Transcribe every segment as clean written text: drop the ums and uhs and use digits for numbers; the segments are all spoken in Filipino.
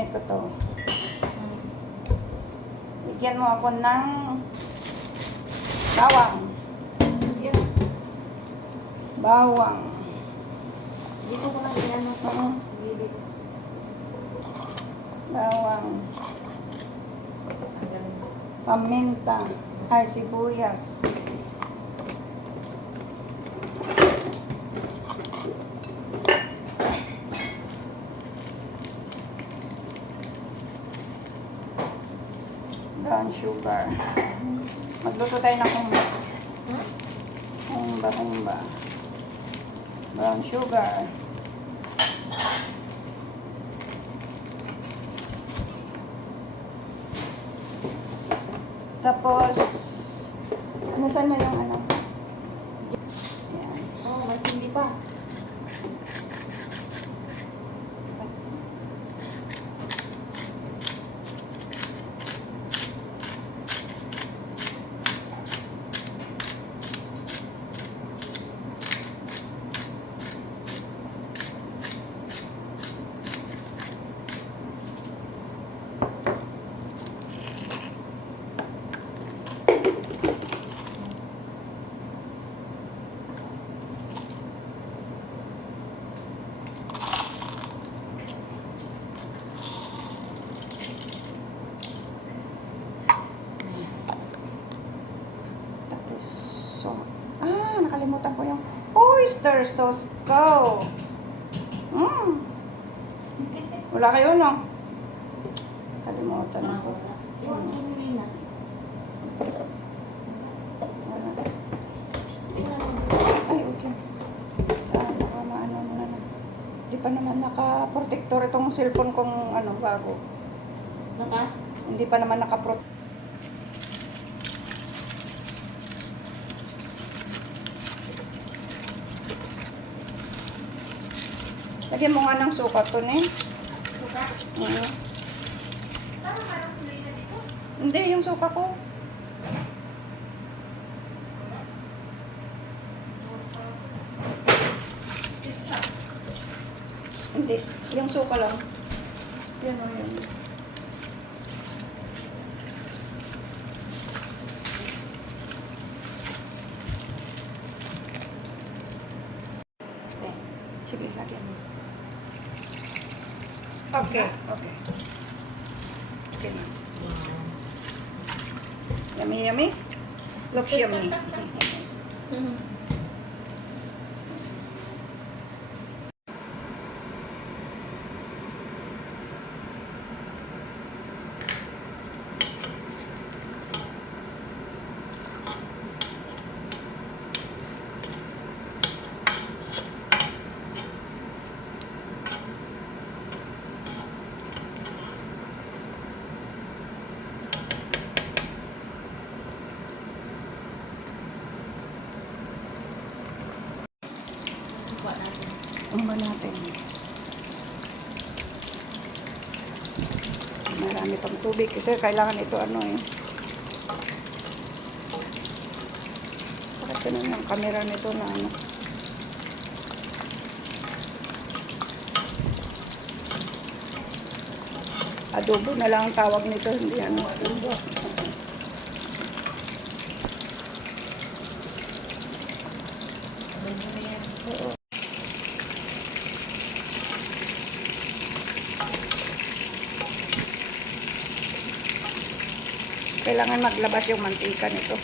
Ganito to. Bigyan mo ako ng bawang. Bawang. Dito ko lang ginano ko. Bawang. Paminta. Ay, sibuyas. Brown sugar. Magluto tayo ng humba. Humba. Brown sugar. Tapos, nasaan na yung ano? Ayan. Oh, mas hindi pa. Tapos, nakalimutan ko yung oyster sauce ko. Wala kayo, no? Kalimutan ko. Iwan mo muli na. Wala. Ay, okay. Baka maano na. Di pa naman naka-protector itong cellphone kong bago. Naka? Hindi pa naman naka-protector. Lagyan mo nga ng suka to, ne? Suka? Tama ka ng silina dito? Hindi, yung suka ko. Pizza. Hindi, yung suka lang. Yan o yun. Okay. Sige, lagyan mo. Okay. Okay na. Yummy. Looks yummy. Suka natin. Umba natin. Marami pang tubig kasi kailangan ito Bakit ganun yung camera nito na adobo na lang ang tawag nito, hindi adobo. Oo. Kailangan maglabas yung mantika nito.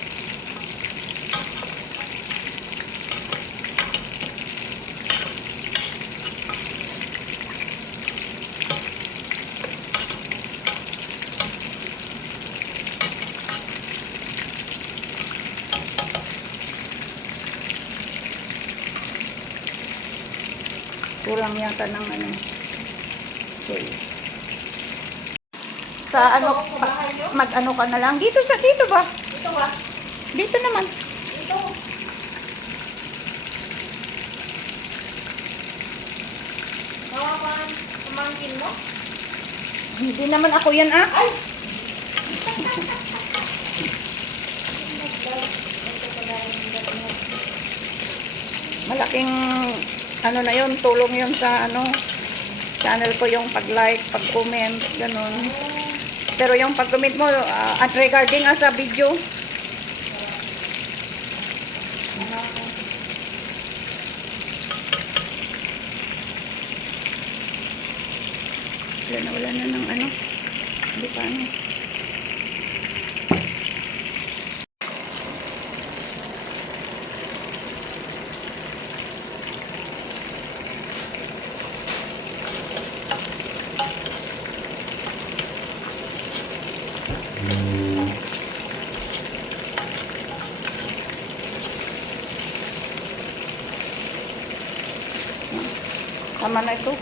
Kulang yata ng soy. Sa mag-ano ka na lang. Dito ba? Ito ba? Dito naman. Ito. Kawawan, pamangkin mo? Hindi naman ako yan, Ay! Malaking na yun, tulong yun sa channel ko yung pag-like, pag-comment, ganun. Pero yung pag-comment mo, at regarding sa video, wala na ng ano. Hindi pa ano. Tama na ito.